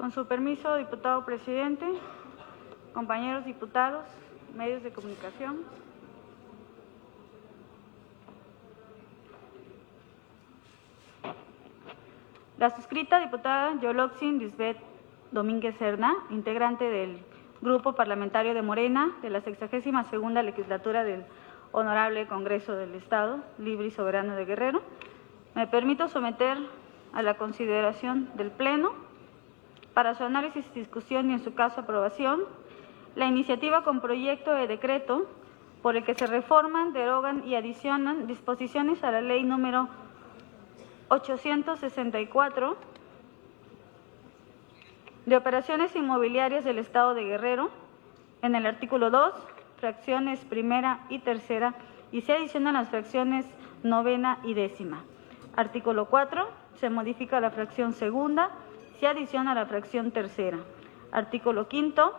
Con su permiso, diputado presidente, compañeros diputados, medios de comunicación. La suscrita diputada Yolotzin Lisbeth Domínguez Serna, integrante del Grupo Parlamentario de Morena de la 62ª legislatura del Honorable Congreso del Estado Libre y Soberano de Guerrero, me permito someter a la consideración del Pleno, para su análisis, discusión y, en su caso, aprobación, la iniciativa con proyecto de decreto por el que se reforman, derogan y adicionan disposiciones a la Ley número 864 de operaciones inmobiliarias del Estado de Guerrero, en el artículo 2, fracciones primera y tercera, y se adicionan las fracciones novena y décima. Artículo 4, se modifica la fracción segunda, se adiciona la fracción tercera. Artículo 5,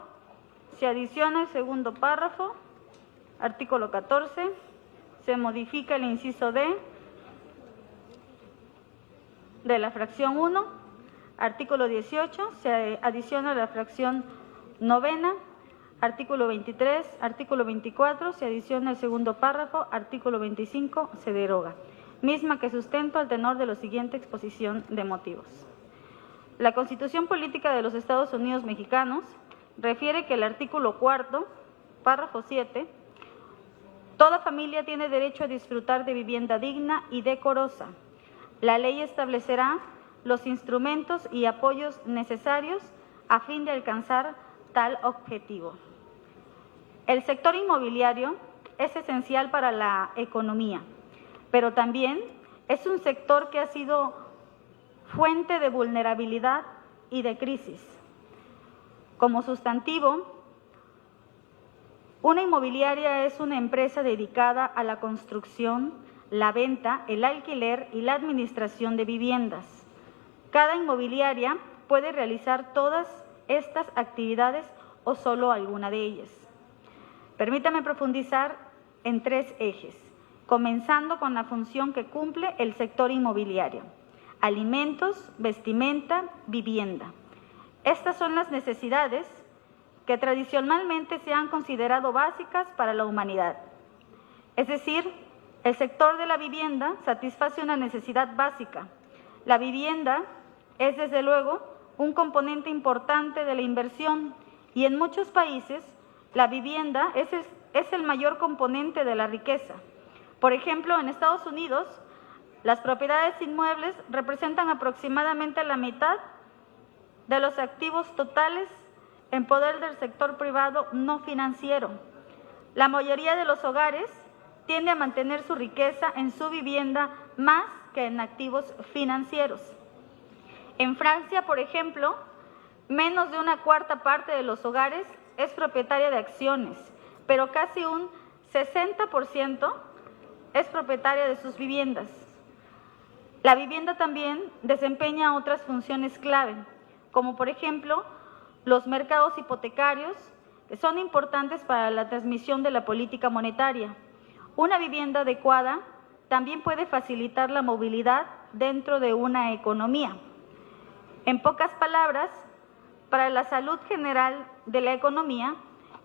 se adiciona el segundo párrafo. Artículo 14, se modifica el inciso D de la fracción 1. Artículo 18, se adiciona la fracción novena. Artículo 23, artículo 24, se adiciona el segundo párrafo. Artículo 25, se deroga. Misma que sustento al tenor de la siguiente exposición de motivos. La Constitución Política de los Estados Unidos Mexicanos refiere que el artículo 4, párrafo 7, toda familia tiene derecho a disfrutar de vivienda digna y decorosa. La ley establecerá los instrumentos y apoyos necesarios a fin de alcanzar tal objetivo. El sector inmobiliario es esencial para la economía, pero también es un sector que ha sido fuente de vulnerabilidad y de crisis. Como sustantivo, una inmobiliaria es una empresa dedicada a la construcción, la venta, el alquiler y la administración de viviendas. Cada inmobiliaria puede realizar todas estas actividades o solo alguna de ellas. Permítame profundizar en tres ejes, comenzando con la función que cumple el sector inmobiliario: alimentos, vestimenta, vivienda. Estas son las necesidades que tradicionalmente se han considerado básicas para la humanidad. Es decir, el sector de la vivienda satisface una necesidad básica. La vivienda es, desde luego, un componente importante de la inversión y en muchos países la vivienda es el mayor componente de la riqueza. Por ejemplo, en Estados Unidos, las propiedades inmuebles representan aproximadamente la mitad de los activos totales en poder del sector privado no financiero. La mayoría de los hogares tiende a mantener su riqueza en su vivienda más que en activos financieros. En Francia, por ejemplo, menos de una cuarta parte de los hogares es propietaria de acciones, pero casi un 60% es propietaria de sus viviendas. La vivienda también desempeña otras funciones clave, como por ejemplo los mercados hipotecarios, que son importantes para la transmisión de la política monetaria. Una vivienda adecuada también puede facilitar la movilidad dentro de una economía. En pocas palabras, para la salud general de la economía,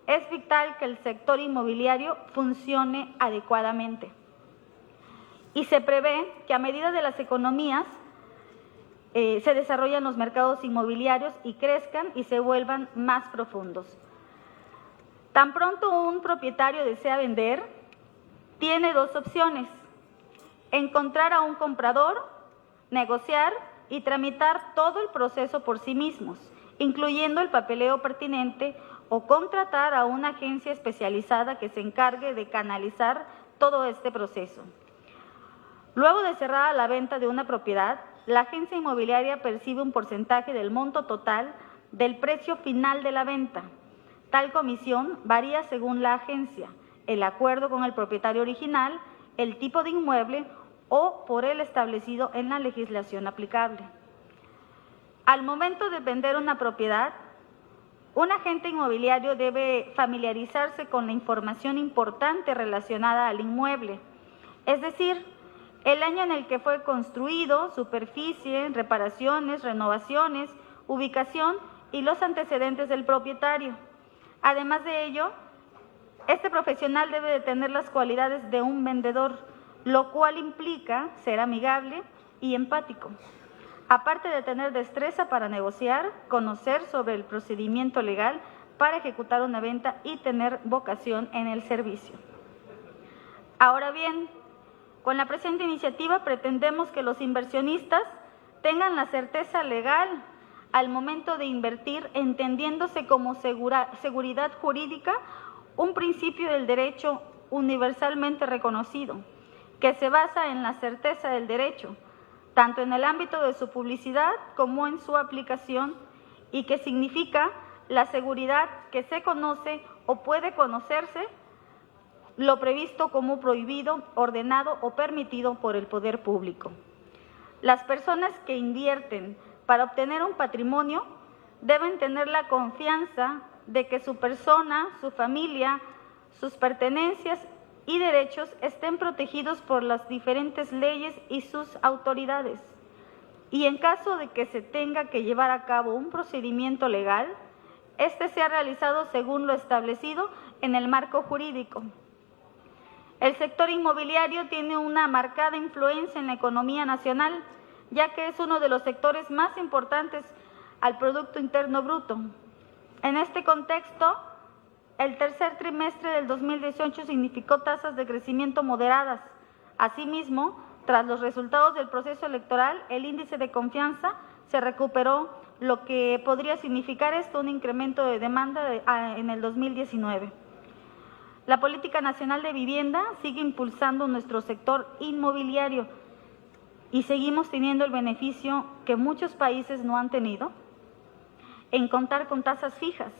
es vital que el sector inmobiliario funcione adecuadamente. Y se prevé que a medida de las economías se desarrollan los mercados inmobiliarios y crezcan y se vuelvan más profundos. Tan pronto un propietario desea vender, tiene dos opciones: encontrar a un comprador, negociar y tramitar todo el proceso por sí mismos, incluyendo el papeleo pertinente, o contratar a una agencia especializada que se encargue de canalizar todo este proceso. Luego de cerrada la venta de una propiedad, la agencia inmobiliaria percibe un porcentaje del monto total del precio final de la venta. Tal comisión varía según la agencia, el acuerdo con el propietario original, el tipo de inmueble o por el establecido en la legislación aplicable. Al momento de vender una propiedad, un agente inmobiliario debe familiarizarse con la información importante relacionada al inmueble, es decir, el año en el que fue construido, superficie, reparaciones, renovaciones, ubicación y los antecedentes del propietario. Además de ello, este profesional debe de tener las cualidades de un vendedor, lo cual implica ser amigable y empático. Aparte de tener destreza para negociar, conocer sobre el procedimiento legal para ejecutar una venta y tener vocación en el servicio. Ahora bien, con la presente iniciativa pretendemos que los inversionistas tengan la certeza legal al momento de invertir, entendiéndose como seguridad jurídica un principio del derecho universalmente reconocido, que se basa en la certeza del derecho, tanto en el ámbito de su publicidad como en su aplicación, y que significa la seguridad que se conoce o puede conocerse lo previsto como prohibido, ordenado o permitido por el poder público. Las personas que invierten para obtener un patrimonio deben tener la confianza de que su persona, su familia, sus pertenencias y derechos estén protegidos por las diferentes leyes y sus autoridades. Y en caso de que se tenga que llevar a cabo un procedimiento legal, este sea realizado según lo establecido en el marco jurídico. El sector inmobiliario tiene una marcada influencia en la economía nacional, ya que es uno de los sectores más importantes al Producto Interno Bruto. En este contexto, el tercer trimestre del 2018 significó tasas de crecimiento moderadas. Asimismo, tras los resultados del proceso electoral, el índice de confianza se recuperó, lo que podría significar esto un incremento de demanda en el 2019. La Política Nacional de Vivienda sigue impulsando nuestro sector inmobiliario y seguimos teniendo el beneficio que muchos países no han tenido en contar con tasas fijas.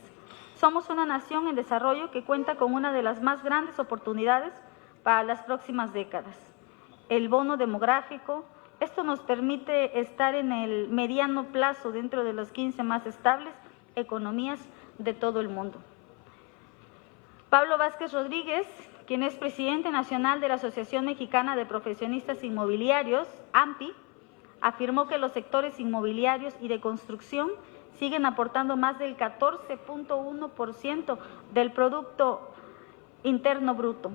Somos una nación en desarrollo que cuenta con una de las más grandes oportunidades para las próximas décadas. El bono demográfico, esto nos permite estar en el mediano plazo dentro de las 15 más estables economías de todo el mundo. Pablo Vázquez Rodríguez, quien es presidente nacional de la Asociación Mexicana de Profesionistas Inmobiliarios, AMPI, afirmó que los sectores inmobiliarios y de construcción siguen aportando más del 14.1% del Producto Interno Bruto.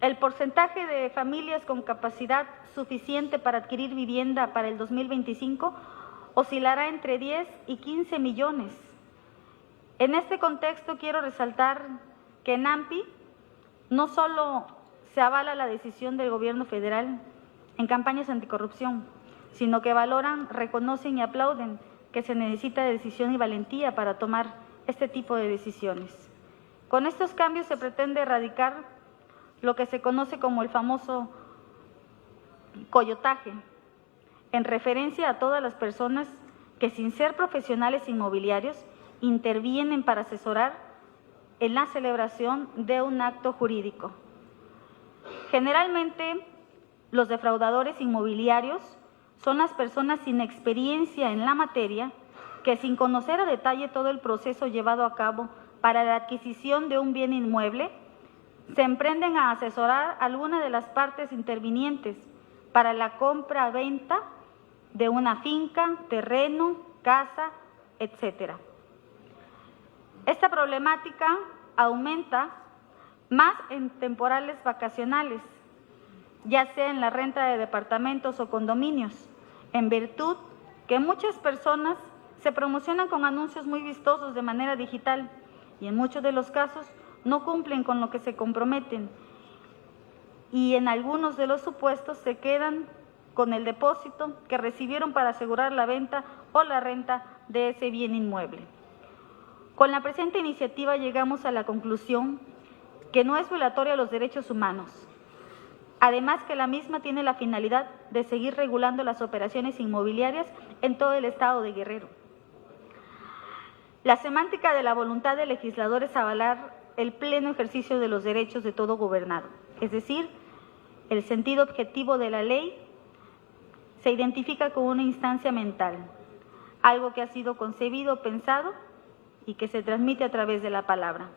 El porcentaje de familias con capacidad suficiente para adquirir vivienda para el 2025 oscilará entre 10 y 15 millones. En este contexto quiero resaltar que en AMPI no solo se avala la decisión del gobierno federal en campañas anticorrupción, sino que valoran, reconocen y aplauden que se necesita de decisión y valentía para tomar este tipo de decisiones. Con estos cambios se pretende erradicar lo que se conoce como el famoso coyotaje, en referencia a todas las personas que sin ser profesionales inmobiliarios intervienen para asesorar en la celebración de un acto jurídico. Generalmente, los defraudadores inmobiliarios son las personas sin experiencia en la materia que, sin conocer a detalle todo el proceso llevado a cabo para la adquisición de un bien inmueble, se emprenden a asesorar a alguna de las partes intervinientes para la compra-venta de una finca, terreno, casa, etcétera. Esta problemática aumenta más en temporales vacacionales, ya sea en la renta de departamentos o condominios, en virtud que muchas personas se promocionan con anuncios muy vistosos de manera digital y en muchos de los casos no cumplen con lo que se comprometen y en algunos de los supuestos se quedan con el depósito que recibieron para asegurar la venta o la renta de ese bien inmueble. Con la presente iniciativa llegamos a la conclusión que no es violatoria a los derechos humanos, además que la misma tiene la finalidad de seguir regulando las operaciones inmobiliarias en todo el estado de Guerrero. La semántica de la voluntad del legislador es avalar el pleno ejercicio de los derechos de todo gobernado, es decir, el sentido objetivo de la ley se identifica con una instancia mental, algo que ha sido concebido, pensado y que se transmite a través de la palabra.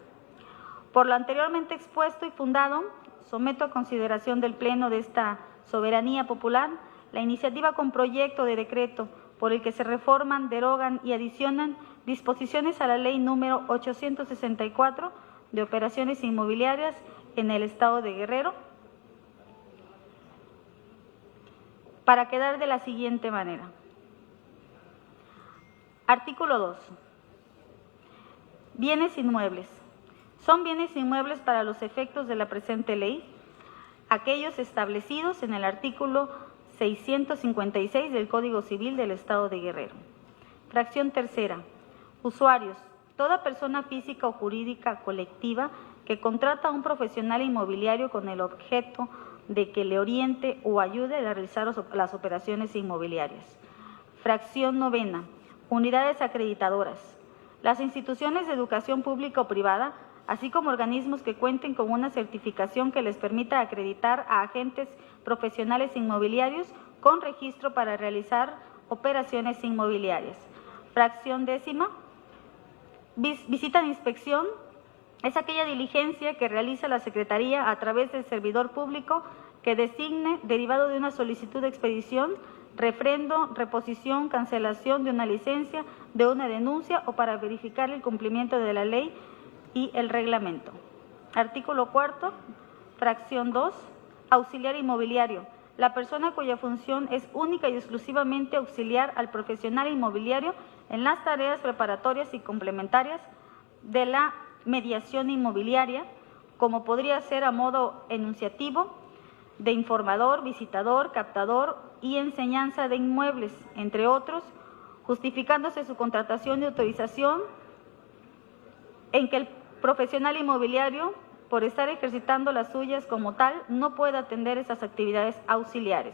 Por lo anteriormente expuesto y fundado, someto a consideración del Pleno de esta soberanía popular la iniciativa con proyecto de decreto por el que se reforman, derogan y adicionan disposiciones a la Ley número 864 de operaciones inmobiliarias en el Estado de Guerrero, para quedar de la siguiente manera. Artículo 2. Bienes inmuebles. Son bienes inmuebles para los efectos de la presente ley aquellos establecidos en el artículo 656 del Código Civil del Estado de Guerrero. Fracción tercera. Usuarios. Toda persona física o jurídica colectiva que contrata a un profesional inmobiliario con el objeto de que le oriente o ayude a realizar las operaciones inmobiliarias. Fracción novena. Unidades acreditadoras. Las instituciones de educación pública o privada, así como organismos que cuenten con una certificación que les permita acreditar a agentes profesionales inmobiliarios con registro para realizar operaciones inmobiliarias. Fracción décima. Visita de inspección. Es aquella diligencia que realiza la Secretaría a través del servidor público que designe derivado de una solicitud de expedición, refrendo, reposición, cancelación de una licencia, de una denuncia o para verificar el cumplimiento de la ley y el reglamento. Artículo cuarto, fracción 2, auxiliar inmobiliario. La persona cuya función es única y exclusivamente auxiliar al profesional inmobiliario en las tareas preparatorias y complementarias de la mediación inmobiliaria, como podría ser a modo enunciativo, de informador, visitador, captador y enseñanza de inmuebles, entre otros, justificándose su contratación y autorización en que el profesional inmobiliario, por estar ejercitando las suyas como tal, no puede atender esas actividades auxiliares.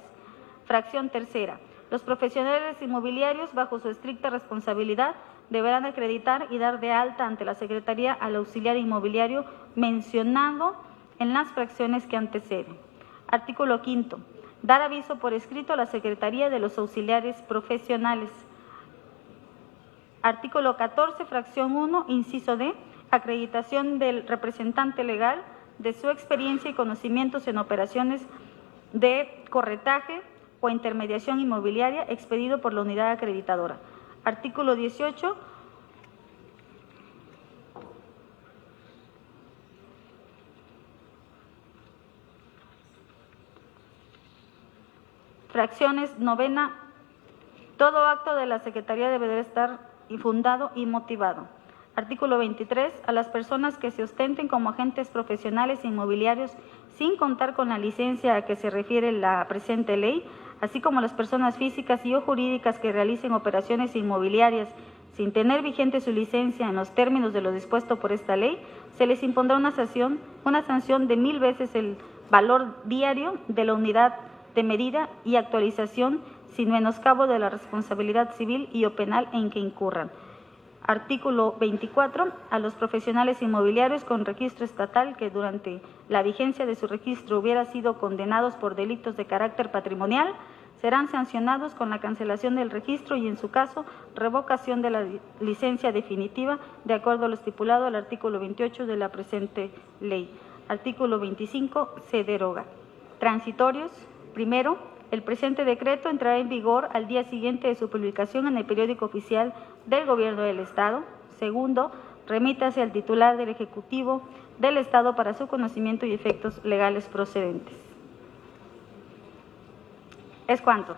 Fracción tercera. Los profesionales inmobiliarios, bajo su estricta responsabilidad, deberán acreditar y dar de alta ante la Secretaría al auxiliar inmobiliario mencionado en las fracciones que anteceden. Artículo quinto. Dar aviso por escrito a la Secretaría de los auxiliares profesionales. Artículo 14, fracción 1, inciso D. Acreditación del representante legal de su experiencia y conocimientos en operaciones de corretaje o intermediación inmobiliaria expedido por la unidad acreditadora. Artículo 18. Fracciones novena. Todo acto de la Secretaría debe estar fundado y motivado. Artículo 23. A las personas que se ostenten como agentes profesionales inmobiliarios sin contar con la licencia a que se refiere la presente ley, así como las personas físicas y o jurídicas que realicen operaciones inmobiliarias sin tener vigente su licencia en los términos de lo dispuesto por esta ley, se les impondrá una sanción de 1000 veces el valor diario de la unidad de medida y actualización sin menoscabo de la responsabilidad civil y o penal en que incurran. Artículo 24. A los profesionales inmobiliarios con registro estatal que durante la vigencia de su registro hubiera sido condenados por delitos de carácter patrimonial, serán sancionados con la cancelación del registro y, en su caso, revocación de la licencia definitiva, de acuerdo a lo estipulado al artículo 28 de la presente ley. Artículo 25. Se deroga. Transitorios. Primero, el presente decreto entrará en vigor al día siguiente de su publicación en el Periódico Oficial del Gobierno del Estado. Segundo, remítase al titular del Ejecutivo del Estado para su conocimiento y efectos legales procedentes. Es cuanto.